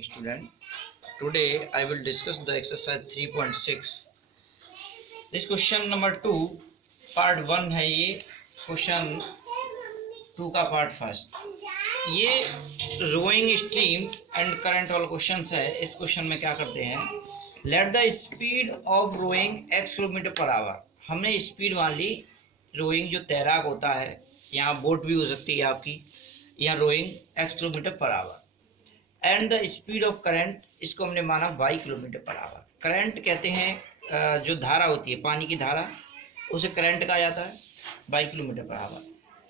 morning student. Today I will discuss the exercise 3.6. This question number 2 part 1 है ये question 2 का part first. ये rowing stream and current वाला question है। इस क्वेश्चन में क्या करते हैं, let the speed of rowing x kilometre per hour. हमने स्पीड मान ली, रोइंग जो तैराक होता है, यहाँ बोट भी हो सकती है आपकी, यहाँ rowing x kilometre per hour and the speed of current, इसको हमने माना y kilometre per hour. Current कहते हैं जो धारा होती है, पानी की धारा, उसे करंट कहा जाता है, y kilometre per our.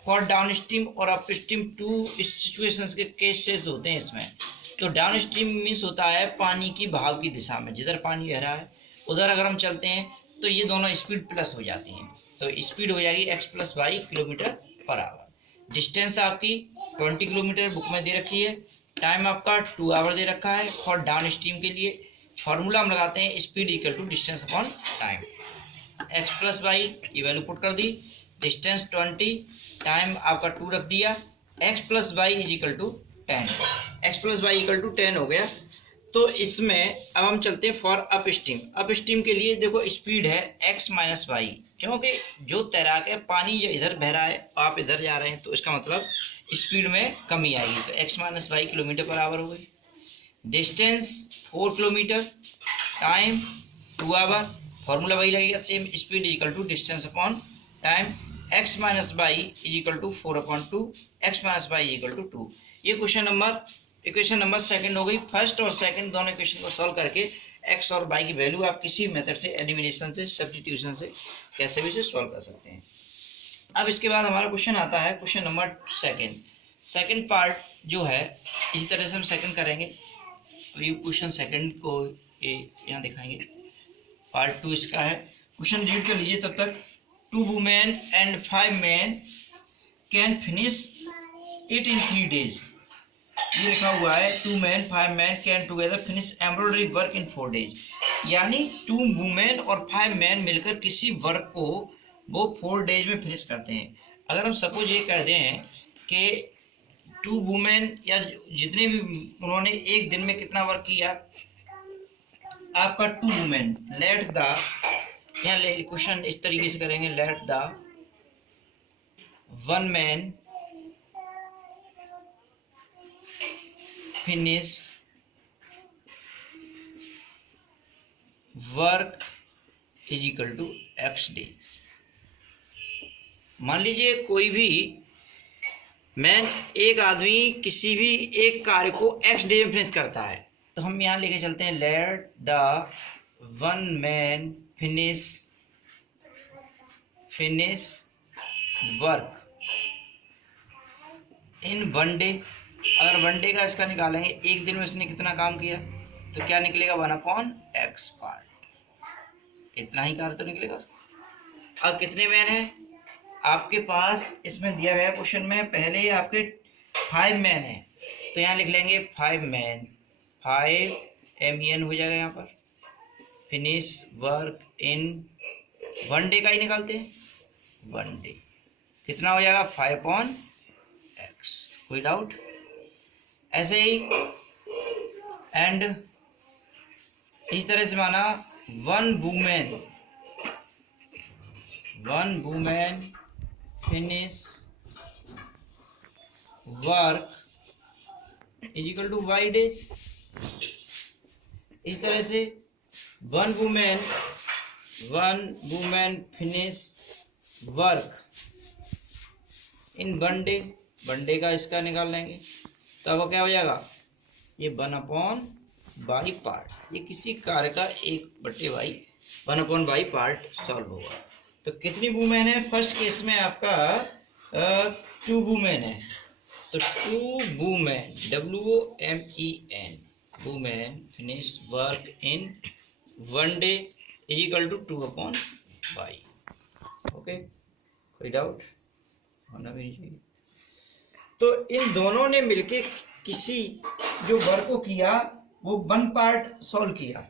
For down stream और अप स्ट्रीम टू सिचुएशंस के केसेस होते हैं इसमें। तो डाउन स्ट्रीम मीन्स होता है पानी की बहाव की दिशा में, जिधर पानी बह रहा है उधर अगर हम चलते हैं तो ये दोनों स्पीड प्लस हो जाती हैं, तो स्पीड हो जाएगी x + y kilometre per our. Distance आपकी 20 किलोमीटर बुक में दे रखी है, टाइम आपका 2 आवर दे रखा है। फॉर डाउन स्ट्रीम के लिए फॉर्मूला हम लगाते हैं speed equal to distance upon time. x + y ये वैल्यू पुट कर दी, डिस्टेंस 20, टाइम आपका 2 रख दिया, x + y = 10। x + y = 10 हो गया। तो इसमें अब हम चलते हैं for up stream. Up stream के लिए देखो स्पीड है x - y, क्योंकि जो तैराक है पानी जो इधर बह रहा है आप इधर जा रहे हैं, तो इसका मतलब स्पीड में कमी आएगी। तो x - y kilometre per hour हो गई। Distance 4 kilometre, time 2 hour, formula वही लगेगा same, speed equal to distance upon time. x - y = 4/2, x - y = 2। ये इक्वेशन नंबर सेकंड हो गई। फर्स्ट और सेकंड दोनों इक्वेशन को सॉल्व करके x और y की वैल्यू आप किसी मेथड से, एलिमिनेशन से, सब्स्टिट्यूशन से, कैसे भी से सॉल्व कर सकते हैं। अब इसके बाद हमारा क्वेश्चन आता है क्वेश्चन नंबर सेकंड पार्ट जो है, इसी तरह से हम सेकंड करेंगे। तो ये क्वेश्चन सेकंड को यहाँ दिखाएंगे, पार्ट 2 इसका है। क्वेश्चन रीड कर लीजिए तब तक। 2 women and 5 man can finish it in 3 days। ये लिखा हुआ है 2 men 5 men can together finish embroidery work in 4 days। यानी 2 वुमेन और 5 मैन मिलकर किसी वर्क को वो 4 days में फिनिश करते हैं। अगर हम सपोज ये कर दें कि 2 वुमेन या जितने भी उन्होंने एक दिन में कितना वर्क किया, आपका 2 वुमेन, लेट द, यहाँ क्वेश्चन इस तरीके से करेंगे, let the 1 man finish work = x days। मान लीजिए कोई भी मैन, एक आदमी किसी भी एक कार्य को x डे में फिनिश करता है, तो हम यहाँ लेके चलते हैं let the 1 man finish work in 1 day। अगर 1 day का इसका निकालेंगे, एक दिन में इसने कितना काम किया, तो क्या निकलेगा 1/x पार्ट, इतना ही कार्य तो निकलेगा उसका। अब कितने मैन हैं आपके पास, इसमें दिया गया क्वेश्चन में पहले आपके 5 मैन है, तो यहाँ लिख लेंगे 5 मैन, 5 MEN हो जाएगा यहाँ पर, फिनिश वर्क इन 1 day का ही निकालते हैं, 1 day कितना हो जाएगा 5/x। कोई डाउट? ऐसे ही एंड इस तरह से माना 1 women finish work = y days। इस तरह से 1 women finish work in 1 day, 1 day का इसका निकाल लेंगे, तो अब क्या हो जाएगा, ये 1/y पार्ट, ये किसी कार्य का 1/y 1/y पार्ट सॉल्व होगा। तो कितनी वुमेन है, फर्स्ट केस में आपका 2 वुमेन है, तो 2 women WOMEN women finish work in 1 day = 2/y। Okay, कोई डाउट होना भी नहीं चाहिए। तो इन दोनों ने मिलके किसी जो वर्क को किया वो 1 पार्ट सॉल्व किया,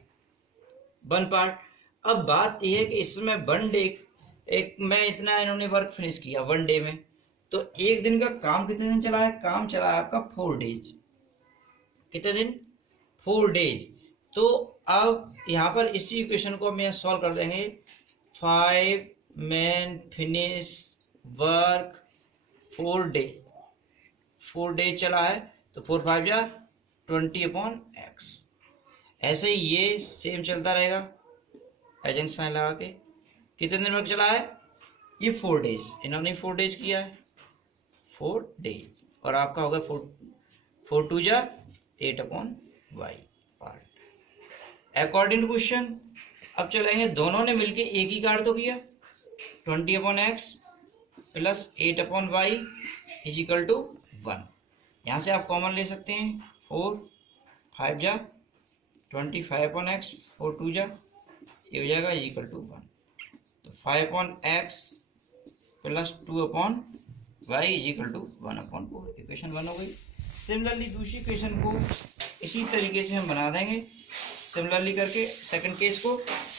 1 पार्ट। अब बात यह है कि इसमें 1 day एक में इतना इन्होंने वर्क फिनिश किया 1 day में, तो एक दिन का काम कितने दिन चला है, काम चला है आपका 4 days। कितने दिन, 4 days। तो अब यहाँ पर इसी इक्वेशन को हम सॉल्व कर देंगे। 5 men finish work 4 day, 4 day चला है तो 4 5 जा 20/x। ऐसे ही ये सेम चलता रहेगा एजेंट साइन लगा के। कितने दिन वर्क चला है? ये 4 days, इन्होंने 4 days किया है, 4 days। और आपका होगा 4 2 जा 8/y part according to question. अब चलेंगे, दोनों ने मिलके एक ही कार्ड तो किया, 20/x plus 8/y is equal to 1। यहाँ से आप कॉमन ले सकते हैं, 4 5 जा 25/x, 4 2 जा ये हो जाएगा इज इक्वल टू 1। तो 5/x plus 2/y is equal to 1/4। Equation 1 हो गई। सिमिलरली दूसरी इक्वेशन को इसी तरीके से हम बना देंगे, सिमिलरली करके सेकंड केस को।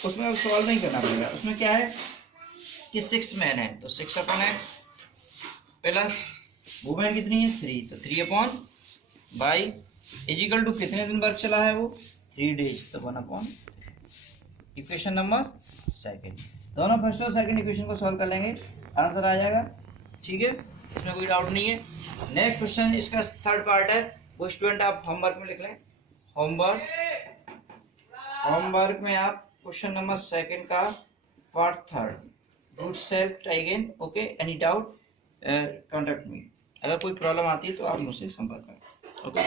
उसमें अब सॉल्व नहीं करना पड़ेगा। उसमें क्या है कि 6 मैन है तो 6/x प्लस वुमेन कितनी है 3, तो 3/y इज इक्वल टू कितने दिन वर्क चला है वो 3 days, तो 1/। Equation number second. दोनों फर्स्ट और सेकंड इक्वेशन को सॉल्व कर लेंगे, आंसर आ जाएगा। ठीक है, इसमें कोई डाउट नहीं है। नेक्स्ट क्वेश्चन इसका थर्ड पार्ट है, वो स्टूडेंट आप होमवर्क में लिख लें। होमवर्क में आप क्वेश्चन नंबर सेकंड का part third, good self again. Okay, any doubt contact me. अगर कोई प्रॉब्लम आती है तो आप मुझसे संपर्क करें। ओके।